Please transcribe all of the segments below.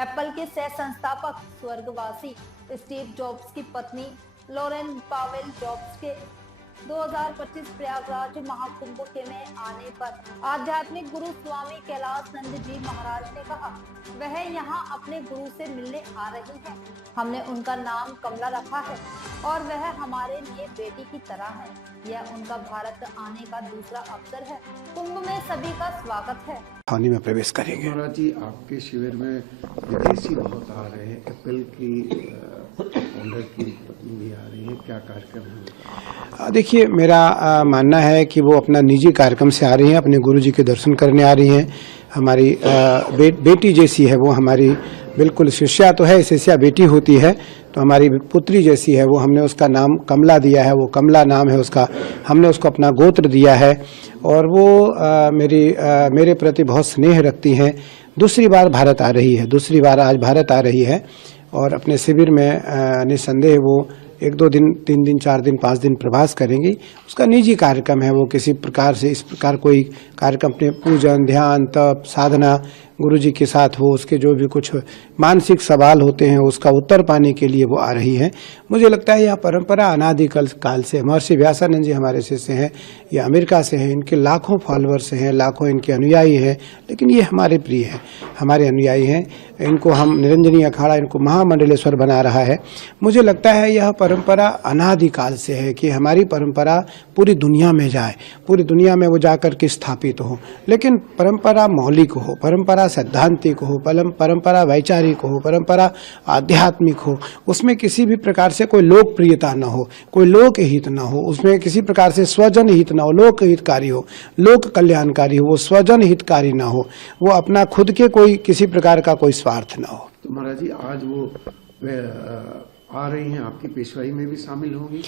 Apple के सह संस्थापक स्वर्गवासी स्टीव जॉब्स की पत्नी लॉरेन पावेल जॉब्स के 2025 प्रयागराज महाकुंभ में आने पर आध्यात्मिक गुरु स्वामी कैलाश नंद जी महाराज ने कहा, वह यहाँ अपने गुरु से मिलने आ रही हैं। हमने उनका नाम कमला रखा है और वह हमारे लिए बेटी की तरह है। यह उनका भारत आने का दूसरा अवसर है। कुंभ में सभी का स्वागत है। हानि में प्रवेश करेंगे। महाराज जी, आपके शिविर में विदेशी बहुत आ रहे हैं। एप्पल की ओनर की पत्नी भी आ रही है, क्या कार्यक्रम है? देखिए, मेरा मानना है कि वो अपना निजी कार्यक्रम से आ रही हैं, अपने गुरुजी के दर्शन करने आ रही हैं। हमारी बेटी जैसी है वो, हमारी बिल्कुल शिष्या तो है, शिष्या बेटी होती है तो हमारी पुत्री जैसी है वो। हमने उसका नाम कमला दिया है, वो कमला नाम है उसका। हमने उसको अपना गोत्र दिया है और वो मेरे प्रति बहुत स्नेह रखती हैं। दूसरी बार भारत आ रही है, दूसरी बार आज भारत आ रही है और अपने शिविर में निस्संदेह वो 1-2 दिन, 3 दिन, 4 दिन, 5 दिन प्रवास करेंगी। उसका निजी कार्यक्रम है, वो किसी प्रकार से इस प्रकार कोई कार्यक्रम अपने पूजन, ध्यान, तप, साधना गुरुजी के साथ हो, उसके जो भी कुछ मानसिक सवाल होते हैं उसका उत्तर पाने के लिए वो आ रही हैं। मुझे लगता है यह परंपरा अनादिकाल से, महर्षि व्यासानंद जी हमारे शिष्य हैं, ये अमेरिका से हैं, इनके लाखों फॉलोअर्स हैं, लाखों इनके अनुयायी हैं, लेकिन ये हमारे प्रिय हैं, हमारे अनुयायी हैं। इनको हम निरंजनी अखाड़ा, इनको महामंडलेश्वर बना रहा है। मुझे लगता है यह परंपरा अनादिकाल से है कि हमारी परंपरा पूरी दुनिया में जाए, पूरी दुनिया में वो जाकर के स्थापित हो, लेकिन परंपरा मौलिक हो, परंपरा सैद्धांतिक हो, परंपरा वैचारिक हो, परंपरा आध्यात्मिक हो। उसमें किसी भी प्रकार से कोई लोकप्रियता न हो, कोई लोक हित न हो, उसमें किसी प्रकार से स्वजन हित न हो, लोक हितकारी हो, लोक कल्याणकारी हो, वो स्वजन हितकारी न हो, वो अपना खुद के कोई किसी प्रकार का कोई स्वार्थ न हो। तो महाराज जी, आज वो आ रही हैं, आपकी पेशवाई में भी शामिल होंगी?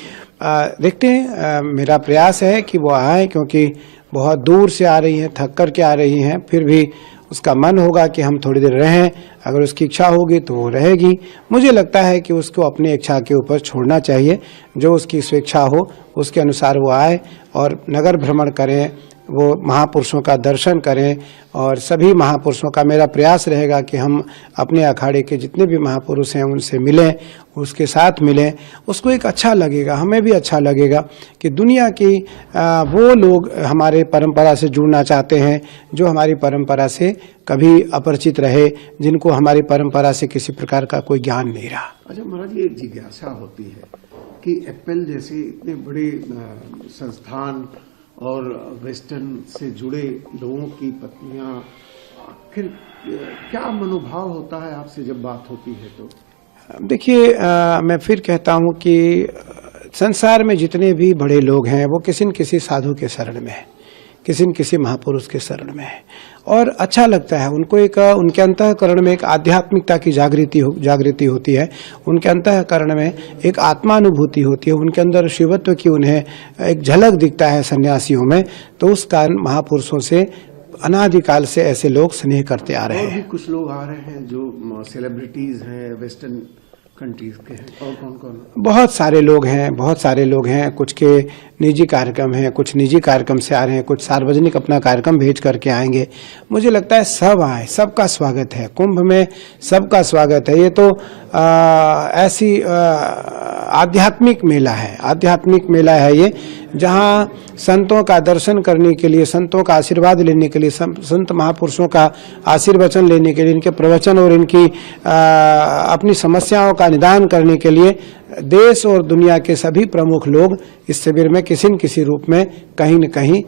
देखते हैं, मेरा प्रयास है कि वो आए, क्योंकि बहुत दूर से आ रही हैं, थक कर के आ रही हैं, फिर भी उसका मन होगा कि हम थोड़ी देर रहें। अगर उसकी इच्छा होगी तो वो रहेगी। मुझे लगता है कि उसको अपनी इच्छा के ऊपर छोड़ना चाहिए, जो उसकी स्वेच्छा हो उसके अनुसार वो आए और नगर भ्रमण करें, वो महापुरुषों का दर्शन करें। और सभी महापुरुषों का मेरा प्रयास रहेगा कि हम अपने अखाड़े के जितने भी महापुरुष हैं उनसे मिलें, उसके साथ मिलें। उसको एक अच्छा लगेगा, हमें भी अच्छा लगेगा कि दुनिया की वो लोग हमारे परंपरा से जुड़ना चाहते हैं जो हमारी परंपरा से कभी अपरिचित रहे, जिनको हमारी परंपरा से किसी प्रकार का कोई ज्ञान नहीं रहा। अच्छा महाराज, ये जिज्ञासा होती है कि एप्पल जैसे इतने बड़े संस्थान और वेस्टर्न से जुड़े लोगों की पत्नियां, आखिर क्या मनोभाव होता है आपसे जब बात होती है? तो देखिए, मैं फिर कहता हूं कि संसार में जितने भी बड़े लोग हैं वो किसी न किसी साधु के शरण में है, किसी न किसी महापुरुष के शरण में है और अच्छा लगता है उनको। एक उनके अंतःकरण में एक आध्यात्मिकता की जागृति होती है, उनके अंतःकरण में एक आत्मानुभूति होती है, उनके अंदर शिवत्व की उन्हें एक झलक दिखता है सन्यासियों में। तो उस कारण महापुरुषों से अनादिकाल से ऐसे लोग स्नेह करते आ रहे हैं। और भी कुछ लोग आ रहे हैं जो सेलिब्रिटीज हैं, वेस्टर्न कंट्रीज के हैं, और कौन कौन? बहुत सारे लोग हैं, बहुत सारे लोग हैं। कुछ के निजी कार्यक्रम हैं, कुछ निजी कार्यक्रम से आ रहे हैं, कुछ सार्वजनिक अपना कार्यक्रम भेज करके आएंगे। मुझे लगता है सब आए, सबका स्वागत है, कुंभ में सबका स्वागत है। ये तो ऐसी आध्यात्मिक मेला है, आध्यात्मिक मेला है ये, जहाँ संतों का दर्शन करने के लिए, संतों का आशीर्वाद लेने के लिए, संत महापुरुषों का आशीर्वचन लेने के लिए, इनके प्रवचन और इनकी अपनी समस्याओं का निदान करने के लिए देश और दुनिया के सभी प्रमुख लोग इस शिविर में किसी न किसी रूप में कहीं न कहीं